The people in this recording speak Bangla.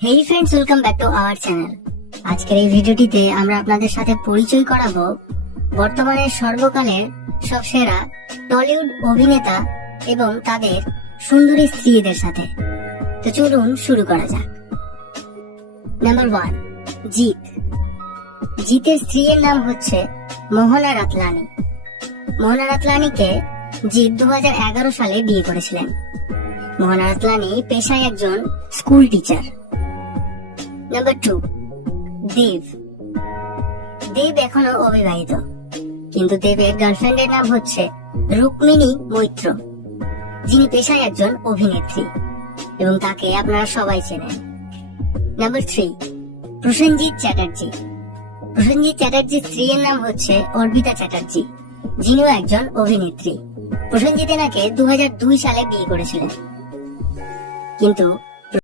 Hey friends, welcome back to our channel. আজকের এই ভিডিওটিতে আমরা আপনাদের সাথে পরিচয় করাবো বর্তমানের সর্বকালের সব সেরা টলিউড অভিনেতা এবং তাদের সুন্দরী স্ত্রীদের সাথে। তো চলুন শুরু করা যাক। নাম্বার 1, জিৎ। জিতের স্ত্রীর নাম হচ্ছে মোহনা রাতলানি। মোহনা রাতলানিকে জিৎ 2011 সালে বিয়ে করেছিলেন। মোহনা রাতলানি পেশায় একজন স্কুল টিচার। নাম্বার 2, দেব। দেব এখনো অবিবাহিত, কিন্তু দেবের গার্লফ্রেন্ডের নাম হচ্ছে রুক্মিণী মৈত্র, যিনি পেশায় একজন অভিনেত্রী এবং তাকে আপনারা সবাই চেনেন। নাম্বার 3, প্রসেনজিৎ চ্যাটার্জি। প্রসেনজিৎ চ্যাটার্জির স্ত্রীর নাম হচ্ছে অর্পিতা চ্যাটার্জি, যিনিও একজন অভিনেত্রী। প্রসেনজিৎ এনাকে 2002 সালে বিয়ে করেছিলেন, কিন্তু